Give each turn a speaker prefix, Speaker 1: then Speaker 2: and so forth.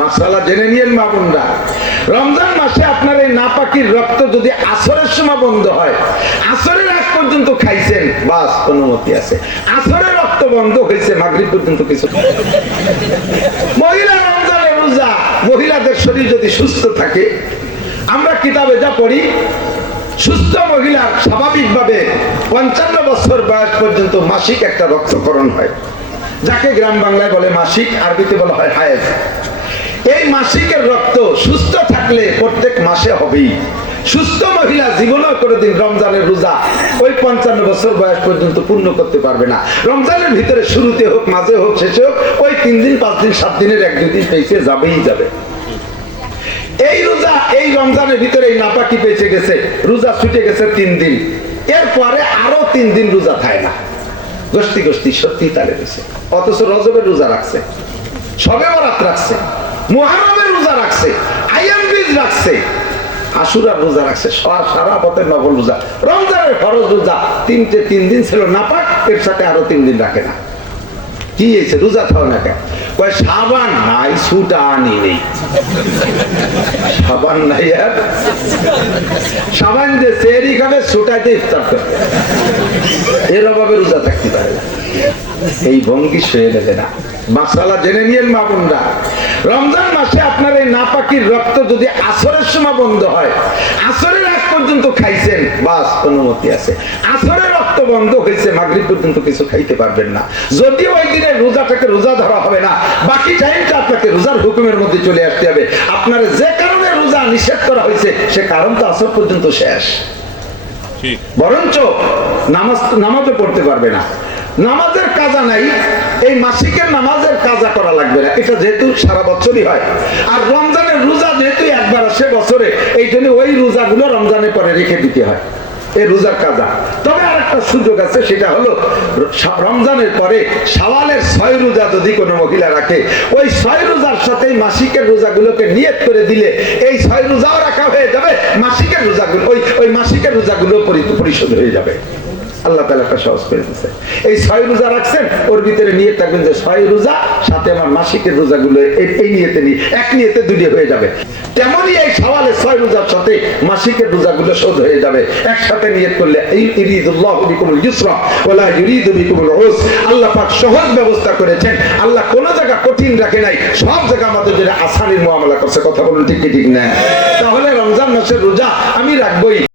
Speaker 1: মাসালা জেনে নিয়েন মা বোনরা। রমজান মাসে আপনার এই নাপাকির রক্ত যদি আসরের সময় বন্ধ হয়, আসরের আগ পর্যন্ত খাইছেন, বাস, অনুমতি আছে। আসরের রক্ত বন্ধ হয়েছে, মাগরিব পর্যন্ত কিছু মহিলা রমজানের রোজা, মহিলাদের শরীর যদি সুস্থ থাকে, আমরা কিতাবে যা পড়ি, সুস্থ মহিলার স্বাভাবিকভাবে পঞ্চান্ন বছর বয়স পর্যন্ত মাসিক একটা রক্তকরণ হয়। যাকে গ্রাম বাংলায় বলে মাসিক, আরবিতে বলা হয় হায়েজ। এই মাসিকের রক্ত সুস্থ থাকলে প্রত্যেক মাসে হবেই। সুস্থ মহিলা জীবনও কোনোদিন রমজানের রোজা ওই পঞ্চান্ন বছর বয়স পর্যন্ত পূর্ণ করতে পারবে না। রমজানের ভিতরে শুরুতে হোক, মাঝে হোক, শেষে হোক, ওই তিন দিন, পাঁচ দিন, সাত দিনের এক দুই দিন পেয়েছে, যাবেই যাবে। এই রোজা, এই রমজানের ভিতরে এই নাপাকি পেয়েছে গেছে, রোজা ছুটে গেছে তিন দিন। এরপরে আরও তিন দিন রোজা খায় না। গোষ্ঠী গোষ্ঠী সত্যি তালে দিছে। অথচ রজবের রোজা রাখছে, সবে বরাত রাখছে। মুহারমের রোজা রাখছে আইয়াম বীজ রাখছে, আশুরার রোজা রাখছে, সারা পথের নকল রোজা। রমজানের ফরজ রোজা, তিনটে তিন দিন ছিল এর সাথে আরও তিন দিন রাখে না। কি হয়েছে? রোজা খাও না কেন? সাবান নাই, সুটা আনি নেই। সাবান নাই আর? সাবান যে সেরি খাবে, সুটাইতে ইফতার করবে। এর অভাবে রোজা থাকতে পারে না। এই ভঙ্গি সয়ে নেবে না। মাসালা জেনে নিয়েন মা বোনরা। রমজান নাপাকির রক্ত যদি আসরের সময় বন্ধ হয় আসরের আগ পর্যন্ত খাইছেন বাস অনুমতি আছে। আসরের রক্ত বন্ধ হয়েছে মাগরিব পর্যন্ত কিছু খাইতে পারবেন না। যদিও ওই দিনে রোজাটাকে রোজা ধরা হবে না বাকি টাইমটা আপনাকে রোজার হুকুমের মধ্যে চলে আসতে হবে। আপনার যে কারণে রোজা নিষেধ করা হয়েছে সে কারণ তো আসর পর্যন্ত শেষ। বরঞ্চ নামাজ নামাজও পড়তে পারবে না। নামাজের কাজা নাই এই মাসিকের নামাজের কাজা করা লাগবে না। এটা যেহেতু সারা বছরই হয়। আর রমজানের রোজা যেহেতু একবার আসে বছরে, এই জন্য ওই রোজাগুলো রমজানের পরে রেখে দিতে হয়। এই রোজার কাজা। তবে আর একটা সুযোগ আছে, সেটা হলো, রমজানের পরে সাওয়ালের ছয় রোজা যদি কোনো মহিলা রাখে, ওই ছয় রোজার সাথে মাসিকের রোজাগুলোকে নিয়ত করে দিলে এই ছয় রোজাও রাখা হয়ে যাবে, মাসিকের রোজাগুলো ওই ওই মাসিকের রোজাগুলো পরি- পরিশোধ হয়ে যাবে। আল্লাহ তালা একটা সহজ করে দিচ্ছে এই ছয় রোজা রাখছেন, ওর ভিতরে নিয়ে থাকবেন যে ছয় রোজা, সাথে আমার মাসিকের রোজাগুলো এই- নিয়েতে নিয়ে এক নিয়েতে দুটি হয়ে যাবে। তেমনই এই সওয়ালে ছয় রোজার সাথে মাসিকের রোজাগুলো শোধ হয়ে যাবে। একসাথে নিয়ত করলে আল্লাহ পাক সহজ ব্যবস্থা করেছেন। আল্লাহ কোন জায়গা কঠিন রাখে নাই। সব জায়গা আমাদের জন্য আসানির করছে। কথা বলুন ঠিক ঠিক না? তাহলে রমজান মাসের রোজা আমি রাখবই।